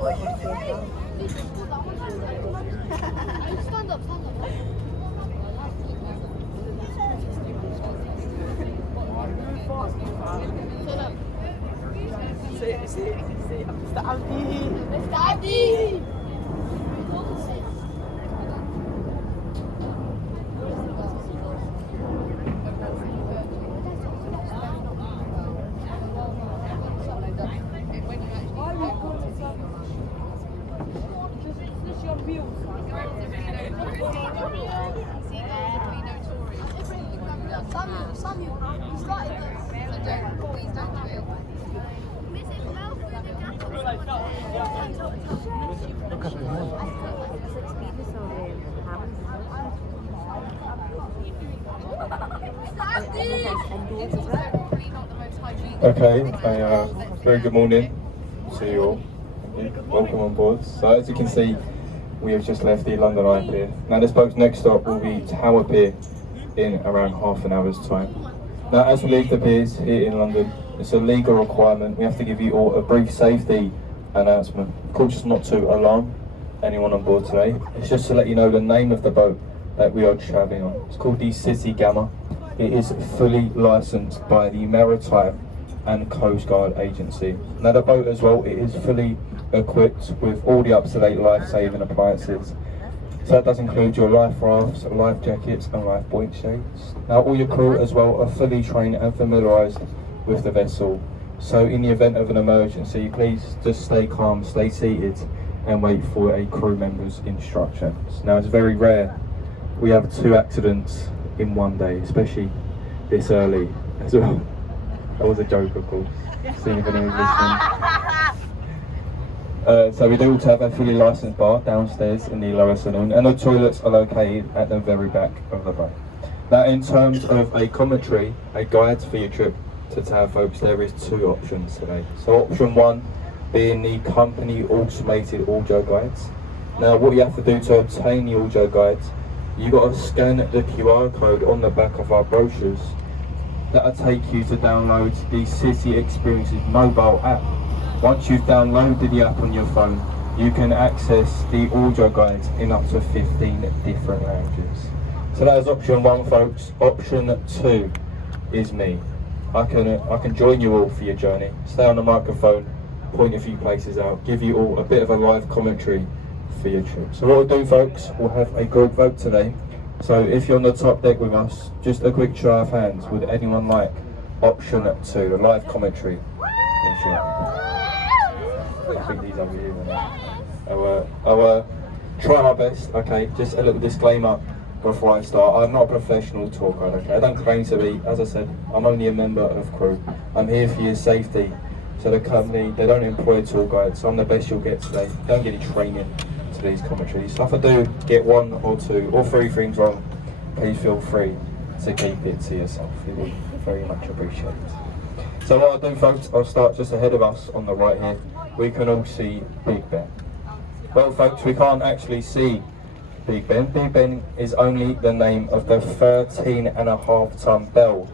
Stand up, stand up. Shut up. See, Mr. Abdi. Mr. Abdi! Samuel, you started this. Please don't do it. Okay, very good morning to you all. Welcome on board. So as you can see, we have just left the London Eye Pier. Now this boat's next stop will be Tower Pier in around half an hour's time. Now as we leave the piers here in London, it's a legal requirement. We have to give you all a brief safety announcement. Of course, not to alarm anyone on board today. It's just to let you know the name of the boat that we are travelling on. It's called the City Gamma. It is fully licensed by the Maritime and Coast Guard Agency. Now the boat as well, it is fully equipped with all the up-to-date life-saving appliances. So that does include your life rafts, life jackets and life buoy shades. Now all your crew as well are fully trained and familiarised with the vessel. So in the event of an emergency, please just stay calm, stay seated and wait for a crew member's instructions. Now it's very rare we have 2 accidents in one day, especially this early as well. That was a joke, of course, seeing if anyone was listening. So we do also have a fully licensed bar downstairs in the lower saloon, and the toilets are located at the very back of the boat. Now in terms of a commentary, a guide for your trip to Tower, folks, there is 2 options today. So option 1 being the company automated audio guides. Now what you have to do to obtain the audio guides, you got to scan the QR code on the back of our brochures. That'll take you to download the City Experiences mobile app. Once you've downloaded the app on your phone, you can access the audio guides in up to 15 different languages. So that is option 1, folks. Option 2 is me. I can join you all for your journey, stay on the microphone, point a few places out, give you all a bit of a live commentary for your trip. So what we'll do, folks, we'll have a group vote today. So if you're on the top deck with us, just a quick show of hands. Would anyone like option 2, the live commentary? I think these over here. I'll try my best. Okay, just a little disclaimer before I start. I'm not a professional tour guide. Okay, I don't claim to be. As I said, I'm only a member of crew. I'm here for your safety. So the company, they don't employ tour guides. So I'm the best you'll get today. Don't get any training to these commentaries. So if I do get 1 or 2 or 3 things wrong, please feel free to keep it to yourself. It would be very much appreciated. So what I'll do, folks, I'll start just ahead of us on the right here. We can all see Big Ben. Well, folks, we can't actually see Big Ben. Big Ben is only the name of the 13.5-ton bell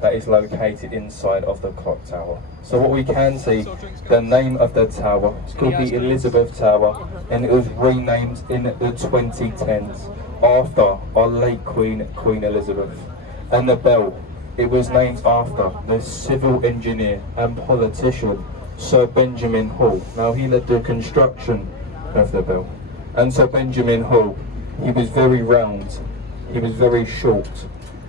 that is located inside of the clock tower. So what we can see, the name of the tower, it's called the Elizabeth Tower, and it was renamed in the 2010s after our late Queen Elizabeth. And the bell, it was named after the civil engineer and politician Sir Benjamin Hall. Now he led the construction of the bell. And Sir Benjamin Hall, he was very round, he was very short,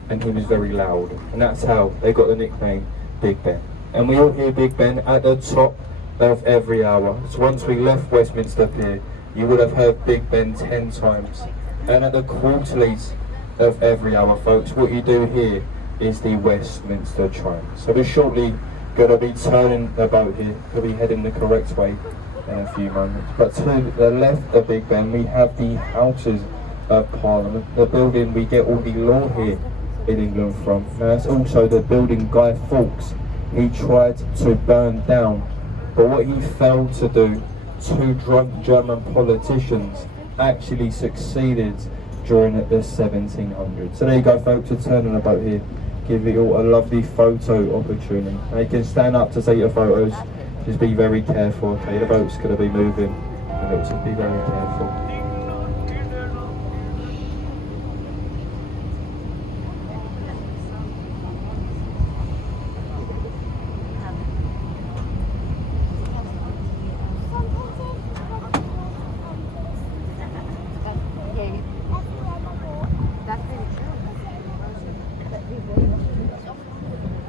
and he was very loud. And that's how they got the nickname Big Ben. And we all hear Big Ben at the top of every hour. So once we left Westminster Pier, you would have heard Big Ben 10 times. And at the quarterlies of every hour, folks, what you do here is the Westminster chime. So we're shortly going to be turning the boat here. We'll be heading the correct way in a few moments. But to the left of Big Ben, we have the Houses of Parliament, the building we get all the law here in England from. Now it's also the building Guy Fawkes, he tried to burn down, but what he failed to do, 2 drunk German politicians actually succeeded during the 1700s. So there you go, folks, to turn on the boat here, give you all a lovely photo opportunity. Now you can stand up to take your photos. Just be very careful, okay? The boat's going to be moving, and just be very careful.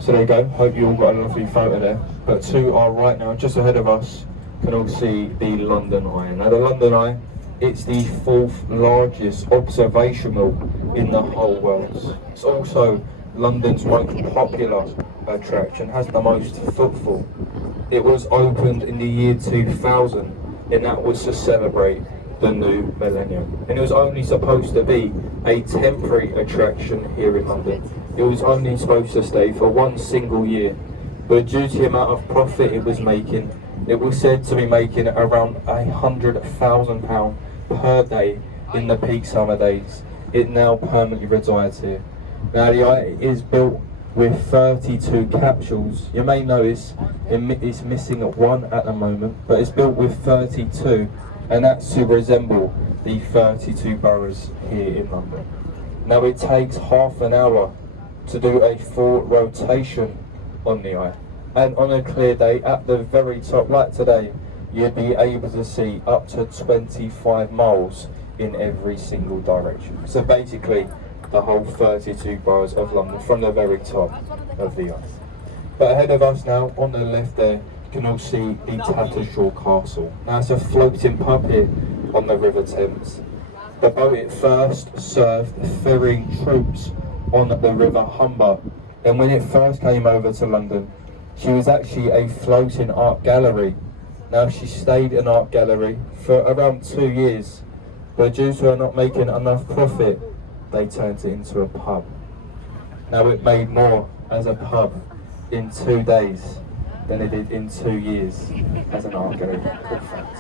So there you go, hope you all got a lovely photo there. But to our right now, just ahead of us, can all see the London Eye. Now the London Eye, it's the 4th largest observational in the whole world. It's also London's most popular attraction, has the most footfall. It was opened in the year 2000, and that was to celebrate the new millennium. And it was only supposed to be a temporary attraction here in London. It was only supposed to stay for one single year, but due to the amount of profit it was making, it was said to be making around £100,000 per day in the peak summer days. It now permanently resides here. Now the eye is built with 32 capsules. You may notice it's missing one at the moment, but it's built with 32, and that's to resemble the 32 boroughs here in London. Now it takes half an hour to do a full rotation on the eye, and on a clear day at the very top, like today, you'd be able to see up to 25 miles in every single direction. So basically the whole 32 boroughs of London from the very top of the eye. But ahead of us now, on the left there, you can all see the Tattersall Castle. Now it's a floating pub here on the River Thames. The boat it first served ferrying troops on the River Humber, and when it first came over to London, she was actually a floating art gallery. Now she stayed in art gallery for around 2 years, but due to her not making enough profit, they turned it into a pub. Now it made more as a pub in 2 days than it did in 2 years as an art gallery.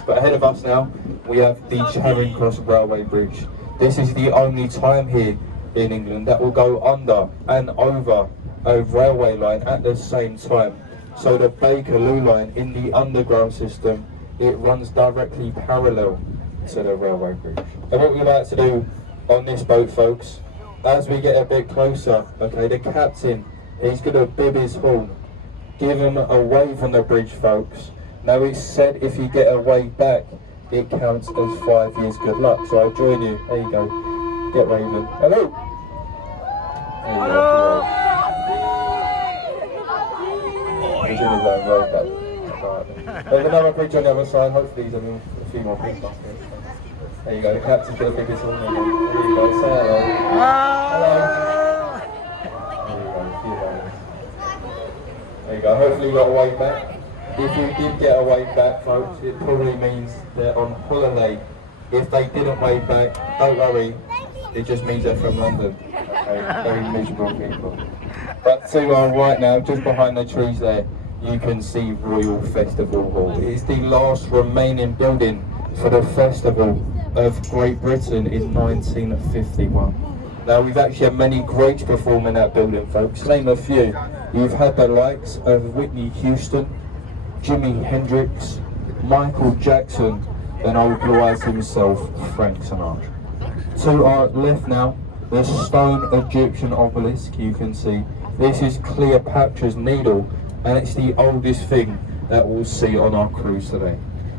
But ahead of us now, we have the Charing Cross Railway Bridge. This is the only time here in England that will go under and over a railway line at the same time. So the Bakerloo line in the underground system, it runs directly parallel to the railway bridge. And what we like to do on this boat, folks, as we get a bit closer, okay, the captain, he's going to bib his horn, give him a wave on the bridge, folks. Now it's said if you get a wave back, it counts as 5 years good luck. So I'll join you. There you go. Get waving. Hello. There you go. He's in his own road back. There's another bridge on the other side. Hopefully there's a few more people up here. There you go. The captain's going to bring his horn. There you go. Say hello. Hello. There you go. A few moments. There you go. Hopefully you got a wave back. If you did get a wave back, folks, it probably means they're on holiday. If they didn't wave back, don't worry, it just means they're from London. Okay, very miserable people. But to our right now, just behind the trees there, you can see Royal Festival Hall. It's the last remaining building for the Festival of Great Britain in 1951. Now we've actually had many greats perform in that building, folks. Name a few. You've had the likes of Whitney Houston, Jimi Hendrix, Michael Jackson, and old blue eyes himself, Frank Sinatra. To our left now, the stone Egyptian obelisk, you can see. This is Cleopatra's Needle, and it's the oldest thing that we'll see on our cruise today.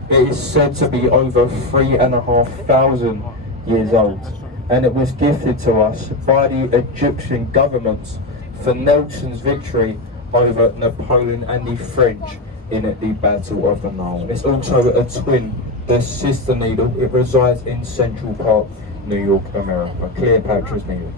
It is said to be over 3,500 years old, and it was gifted to us by the Egyptian government for Nelson's victory over Napoleon and the French in the Battle of the Nile. It's also a twin, the sister needle. It resides in Central Park, New York, America, Cleopatra's Needle.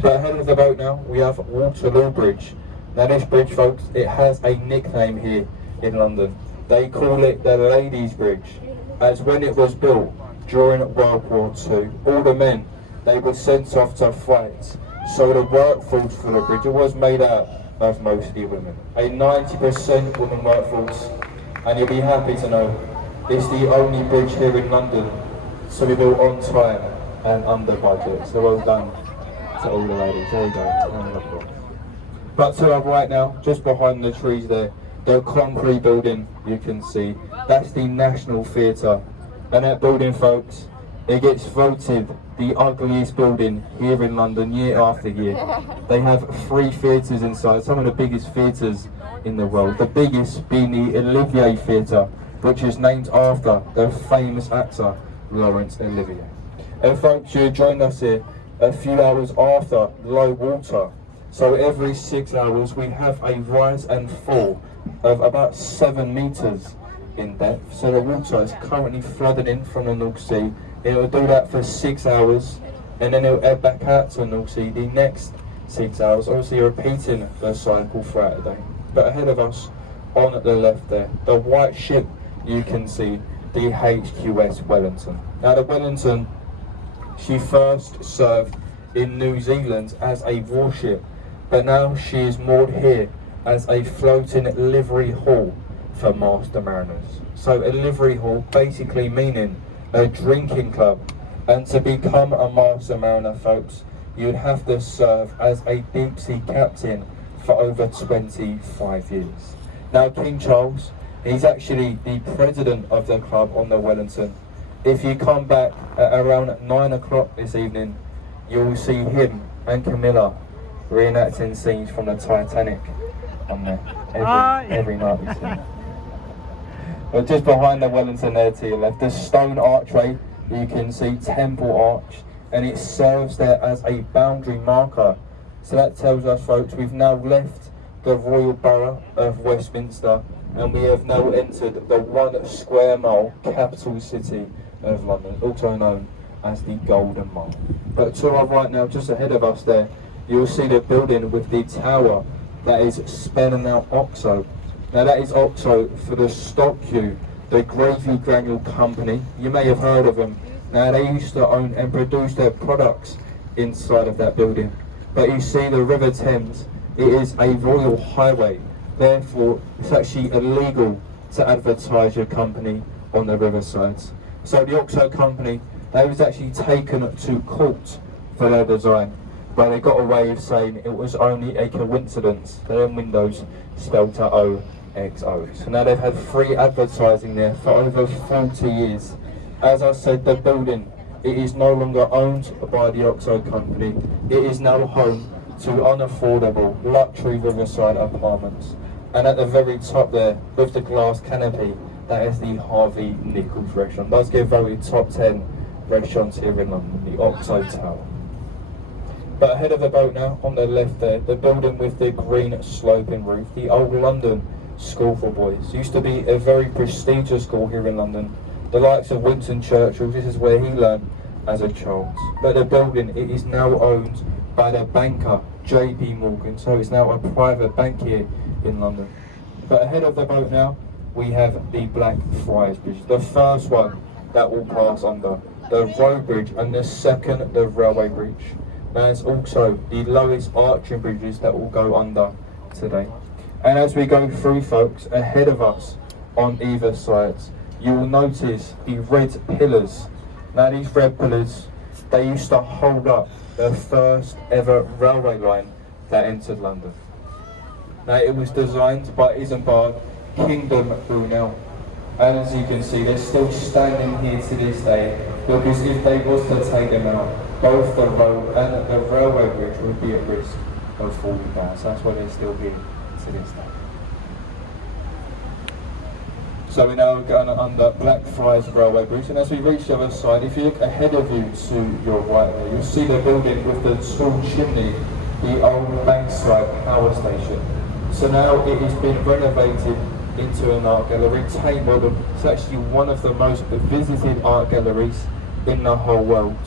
But ahead of the boat now, we have Waterloo Bridge. Now this bridge, folks, it has a nickname here in London. They call it the Ladies' Bridge, as when it was built during World War II, all the men, they were sent off to fight. So the workforce for the bridge, it was made out of mostly women. A 90% women workforce, and you'll be happy to know it's the only bridge here in London to be built on time and under budget. So well done to all the ladies. There you go. But to our right now, just behind the trees there, the concrete building you can see, that's the National Theatre. And that building, folks, it gets voted the ugliest building here in London year after year. They have 3 theatres inside, some of the biggest theatres in the world. The biggest being the Olivier Theatre, which is named after the famous actor Laurence Olivier. And folks, you joined us here a few hours after low water. So every 6 hours we have a rise and fall of about 7 metres in depth. So the water is currently flooding in from the North Sea. It will do that for 6 hours and then it will ebb back out to the North Sea the next 6 hours, obviously repeating the cycle throughout the day. But ahead of us, on the left there, the white ship you can see, the HQS Wellington. Now the Wellington, she first served in New Zealand as a warship, but now she is moored here as a floating livery hall for master mariners. So a livery hall basically meaning a drinking club, and to become a master mariner, folks, you'd have to serve as a deep sea captain for over 25 years. Now King Charles, he's actually the president of the club on the Wellington. If you come back at around 9 o'clock this evening, you'll see him and Camilla reenacting scenes from the Titanic on there every night we see. But just behind the Wellington there to your left, the stone archway, you can see Temple Arch, and it serves there as a boundary marker. So that tells us, folks, we've now left the Royal Borough of Westminster and we have now entered the 1 square mile capital city of London, also known as the Golden Mile. But to our right now, just ahead of us there, you'll see the building with the tower that is spelling out OXO. Now that is OXO for the stock queue, the gravy granule company. You may have heard of them. Now they used to own and produce their products inside of that building. But you see the River Thames, it is a royal highway. Therefore, it's actually illegal to advertise your company on the riversides. So the OXO company, they was actually taken to court for their design, but they got away with saying it was only a coincidence. Their windows spelled out OXO. So now they've had free advertising there for over 40 years. As I said, the building, it is no longer owned by the OXO company. It is now home to unaffordable luxury riverside apartments. And at the very top there, with the glass canopy, that is the Harvey Nichols restaurant. Does get voted top 10 restaurants here in London, the OXO Tower. But ahead of the boat now, on the left there, the building with the green sloping roof, the Old London School for Boys. Used to be a very prestigious school here in London. The likes of Winston Churchill, this is where he learned as a child. But the building, it is now owned by the banker J.P. Morgan, so it's now a private bank here in London. But ahead of the boat now, we have the Blackfriars Bridge, the first one that will pass under, the road bridge, and the second, the railway bridge. Now it's also the lowest arching bridges that will go under today. And as we go through, folks, ahead of us on either sides, you will notice the red pillars. Now these red pillars, they used to hold up the first ever railway line that entered London. Now it was designed by Isambard Kingdom Brunel. And as you can see, they're still standing here to this day, because if they was to take them out, both the road and the railway bridge would be at risk of falling down. So that's why they're still here to this day. So we're now going under Blackfriars Railway Bridge, and as we reach the other side, if you look ahead of you to your right there, you'll see the building with the tall chimney, the old Bankside Power Station. So now it has been renovated into an art gallery, Tate Modern. It's actually one of the most visited art galleries in the whole world.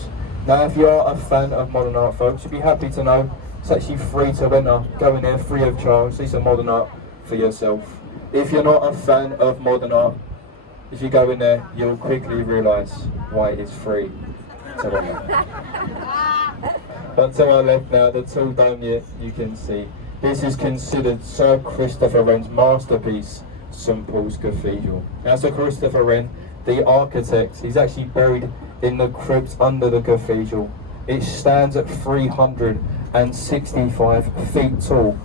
Now if you are a fan of modern art, folks, you'll be happy to know it's actually free to enter. Go in there free of charge, see some modern art for yourself. If you're not a fan of modern art, if you go in there, you'll quickly realise why it is free to enter. On to our left now, the tall dome here you can see. This is considered Sir Christopher Wren's masterpiece, St Paul's Cathedral. Now Sir Christopher Wren, the architect, he's actually buried in the crypt under the cathedral. It stands at 365 feet tall,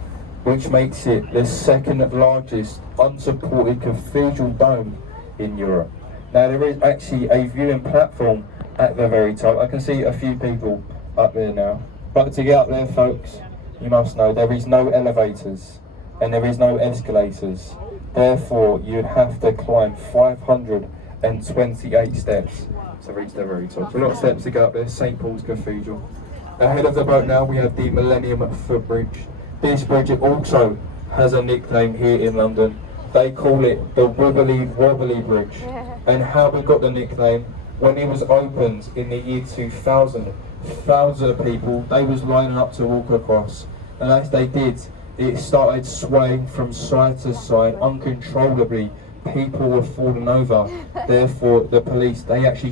which makes it the second largest unsupported cathedral dome in Europe. Now there is actually a viewing platform at the very top. I can see a few people up there now. But to get up there, folks, you must know there is no elevators and there is no escalators. Therefore, you'd have to climb 528 steps to reach the very top. So a lot of steps to go up there, St. Paul's Cathedral. Ahead of the boat now, we have the Millennium Footbridge. This bridge also has a nickname here in London. They call it the Wibbly Wobbly Bridge. And how we got the nickname, when it was opened in the year 2000, thousands of people, they was lining up to walk across. And as they did, it started swaying from side to side uncontrollably. People were falling over. Therefore, the police, they actually